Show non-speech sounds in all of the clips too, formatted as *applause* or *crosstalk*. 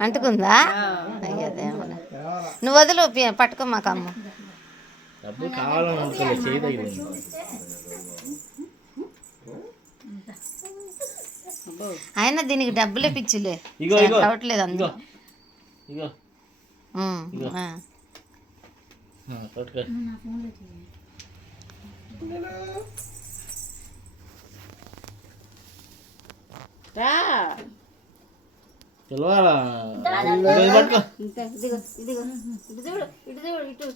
అంటుకుంది. నువ్వు వదులు పట్టుకో మాకు అమ్మ అయినా దీనికి డబ్బులే పిచ్చిలే. ఇగో ఇగో. కావట్లేదు ఇగో. అందులో ఇగో ఉమ్, ఆ. ఆ, పట్టుకో రా పిలవాలా ఇగో ఇది పట్టుకో ఇంత ఇదిగో ఇదిగో. ఇటు చూడు ఇటు చూడు. ఇటు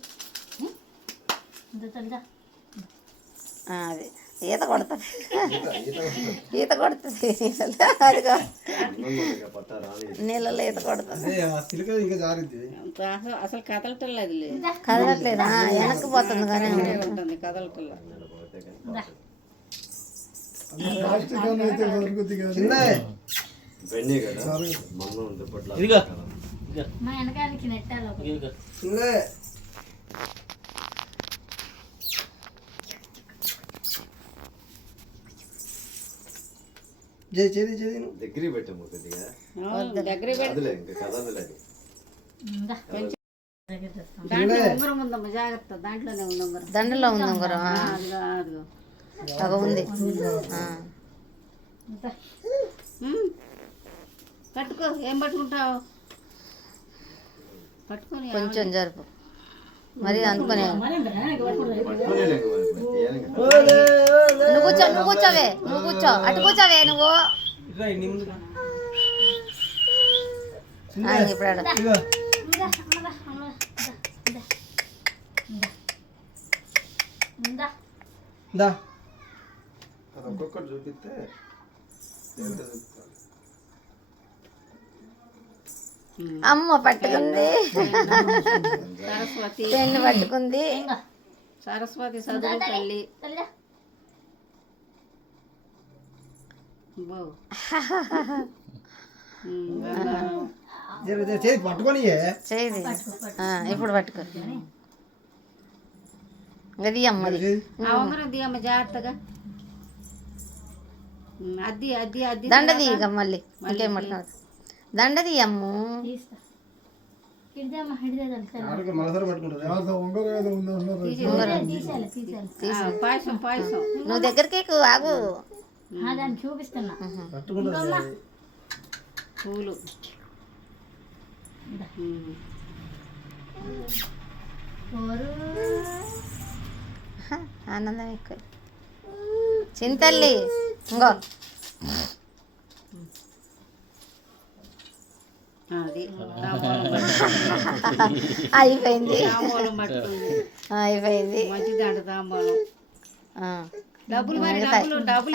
ఆ, అది. ఈత కొడుతుంది ఈత కొడుతుంది నీళ్ళలో అదిగో. నీళ్ళలో ఈత కొడుతుంది అసలు అసలు కదలటలేదు? కదలట్లేదా. వెనక్కి పోతుంది కానీ ఉంటుంది ఇదిగో మా వెనకాలకి నెట్టాలి ఒకటి. ఇదిగో. దగ్గరికి పెట్టాము కొద్దిగా దగ్గర పెట్టి అదిలే ఇంకా కదలలే ఇందా. దగ్గర తెస్తాం. దాంట్లో ఉంగరం ఉందమ్మా జాగ్రత్త. దాంట్లోనే ఉంది ఉంగరం దండలో ఉంది ఉంగరం ఆ, అదిగో అదిగో. అగ ఉంది. పట్టుకో ఏం పట్టుకుంటావు? పట్టుకొని కొంచెం జరుపు. మరి ఇంకా. నువ్వు కూర్చో నువ్వు కూర్చోవే నువ్వు కూర్చో. అటు కూర్చోవే నువ్వు. ఇప్పుడు ఆడ. ఇందా, ఇందా, ఇందా, ఇందా, ఇందా. ఇందా. ఇందా. అది ఒక్కొక్కటి చూపిస్తే ఎంత. అమ్మ పట్టుకుంది. సరస్వతి. పెన్ను పట్టుకుంది. సరస్వతి చదువు తల్లి. చేయది ఆ, ఇప్పుడు పట్టుకో. అది అమ్మది ఆ ఉంగరం ది అమ్మ జాగ్రత్తగా. దండది ఇక మళ్ళీ. ఇంకేం పట్టుకున్నాడు దండది అమ్ము. నువ్వు దగ్గరికి ఆగు. చూపిస్తున్నా. పూలు. ఆనందం ఎక్కువ. చింతల్లి ఇంకో. అయిపోయింది. అయిపోయింది.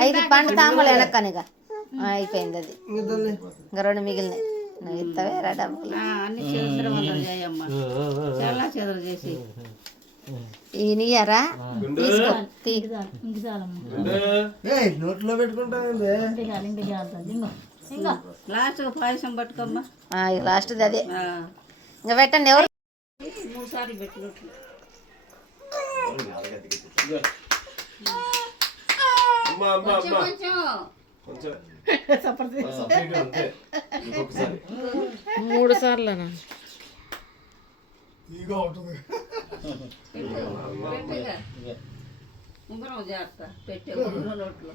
ఐదు పండు తాంబూలు వెనక్కనిక. అయిపోయింది అది. ఇంకా రెండు మిగిలినాయి. నువ్వు ఇస్తావేరా డబ్బులు? ఆ, అన్ని చేసి. నోట్లో పెట్టుకుంటా. లాస్ట్ పాయసం పట్టుకోమ్మా. అదే. ఇంకా పెట్టండి ఎవరు? మూడు సార్లు ఇగో అమ్మా అమ్మా కొంచెం అమ్మా కొంచెం కొంచెం ఆ, అటు ఇటు అంతే. ఇంకొకసారి మూడు సార్లు ఇగో ఉంగరం జాగ్రత్త పెట్టే ఉంగరం నోట్లో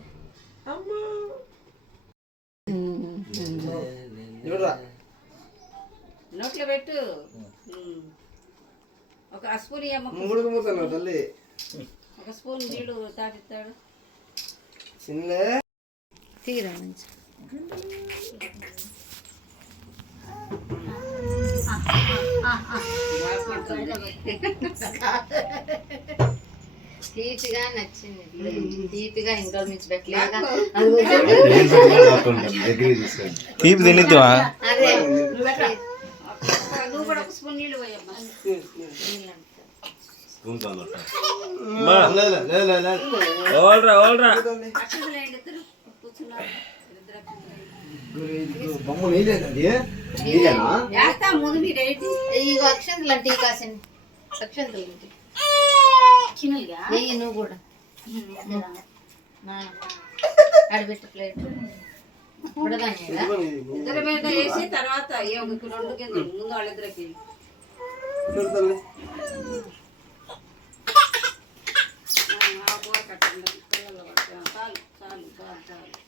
నోట్లో పెట్టు. ఒక స్పూన్ అమ్మ మూడుకు మూతాను తల్లి. ఒక స్పూన్ నీళ్ళు తాపిస్తాడు చిన్నలే తీరా నుంచి తీపిగా నచ్చింది. తీపిగా ఇంకా మించి తీసుకోండి తీపి తినిద్దామా? అదే. నువ్వు కూడా ఒక స్పూన్ నీళ్ళు పోయమ్మా. ఓల్రా ఓల్రా. కూర్చున్నారు బొమ్మ నీలేదండి నీలేనా వేస్తా ముందు మీరు ఈ అక్షంతలు అంటే ఈ కాసింది అక్షంతలు చిన్నగా నువ్వు కూడా నా. అడిపెట్టు ప్లేట్ ఇద్దరి మీద వేసి తర్వాత ఏ ఒక రెండు గింజలు ముందు వాళ్ళిద్దరికి. చాలు చాలు చాలు చాలు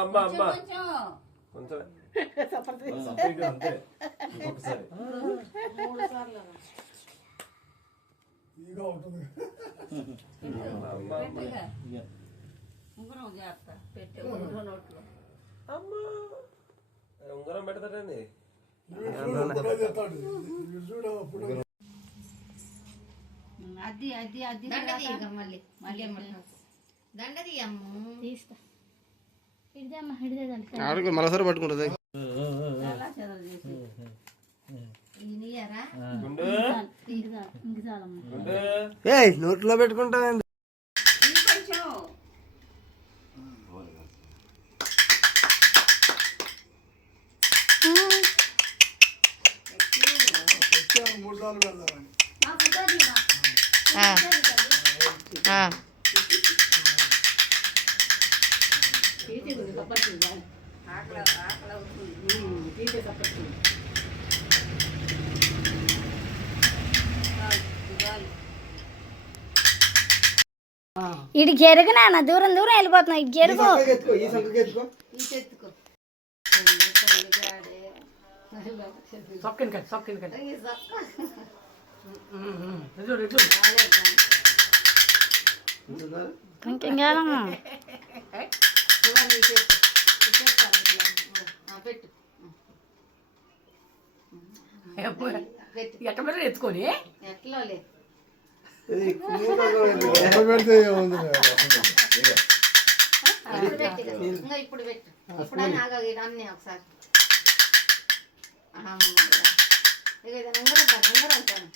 అమ్మా అమ్మా అమ్మా కొంచెం కొంచెం సపరేట్ అంతే ఇంకొకసారి. ఉంగరం అమ్మా పెడతాడండి అది అది అది మళ్ళీ మళ్ళీ దండ తీయమ్ము తీస్తా ఇడిదే అమ్మ హిడిదే దాంట్లో ఆడుకో మరోసారి పట్టుకుంటుంది చాలా చెదలు చేసి. ఇనియరా గుండు. ఇంక ఆకలి ఆకలి అవుతుంది. తీసే ఇడి గెరుగు నాన్న దూరం దూరం వెళ్ళిపోతున్నా. ఇటు ఇటు ఉంటుందా? ఇంకేం కాదమ్మా *laughs* పెట్టు ఎత్తుకొని ఎట్లా లేదు ఇప్పుడు పెట్టు ఇంకా ఇప్పుడు పెట్టు అన్నీ ఒకసారి ఇక ఇది ఉంగరం అంటాను ఉంగరం అంటాను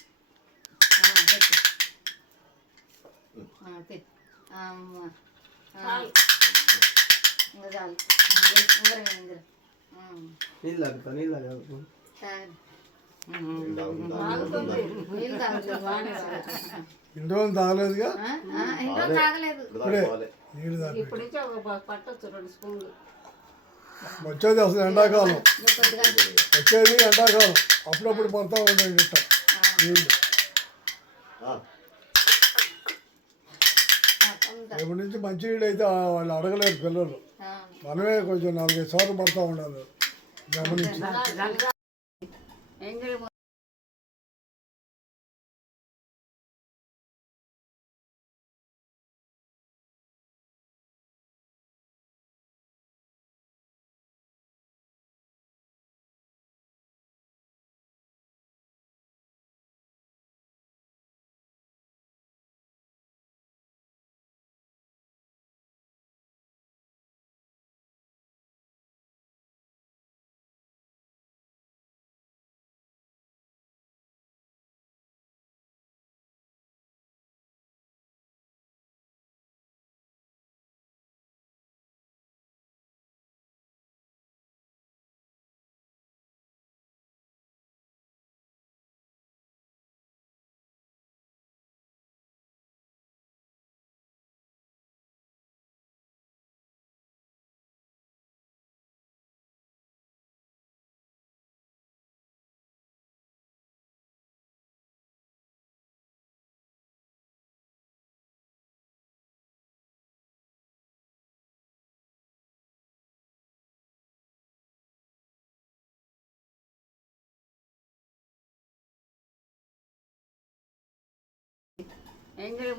పెట్టు పెట్టు అమ్మ ఇంకా చాలు. ఉంగరం ఉంగరం నీళ్ళు తాగుతా నీళ్ళు తాగుతా రోజులు తాగలేదుగా? ఇంట్లో తాగలేదు. నీళ్ళు తాగి ఇప్పుడు ఇచ్చి ఒక ప- పట్టొచ్చు రెండు స్పూన్లు. వచ్చేది అసలు ఎండాకాలం. కొద్దిగా. వచ్చేది ఎండాకాలం. అప్పుడప్పుడు పడతా ఇట్ట. నీళ్ళు. రేపటి నుంచి మంచి నీళ్ళు అయితే వాళ్ళు అడగలేరు పిల్లలు. మనమే కొంచెం నాలుగైదు సార్లు పడతా ఉండాలి. గమనించి. anger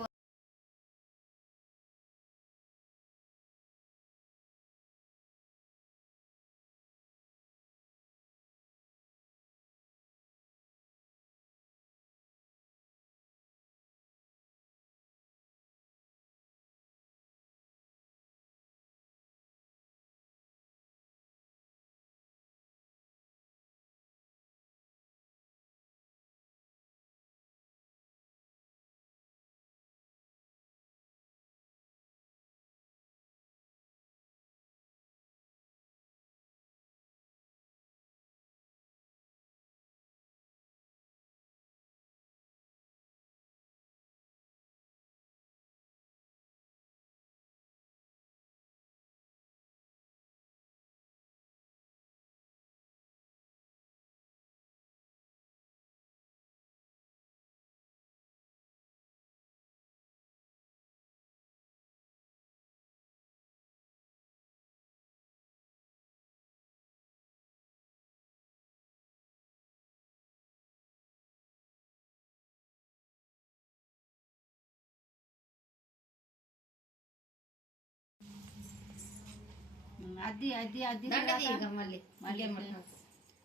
అది అది అది దండది ఇక మళ్ళీ మళ్ళీ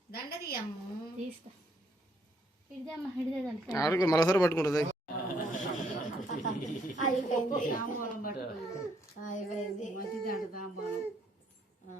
దండది అమ్మ ఇడిదేదండి. ఆడకు మరోసారి పట్టుకుంటుంది తాంబూలం పట్టుకుంది అయిపోయింది. మధ్య తాంబూలం ఆ.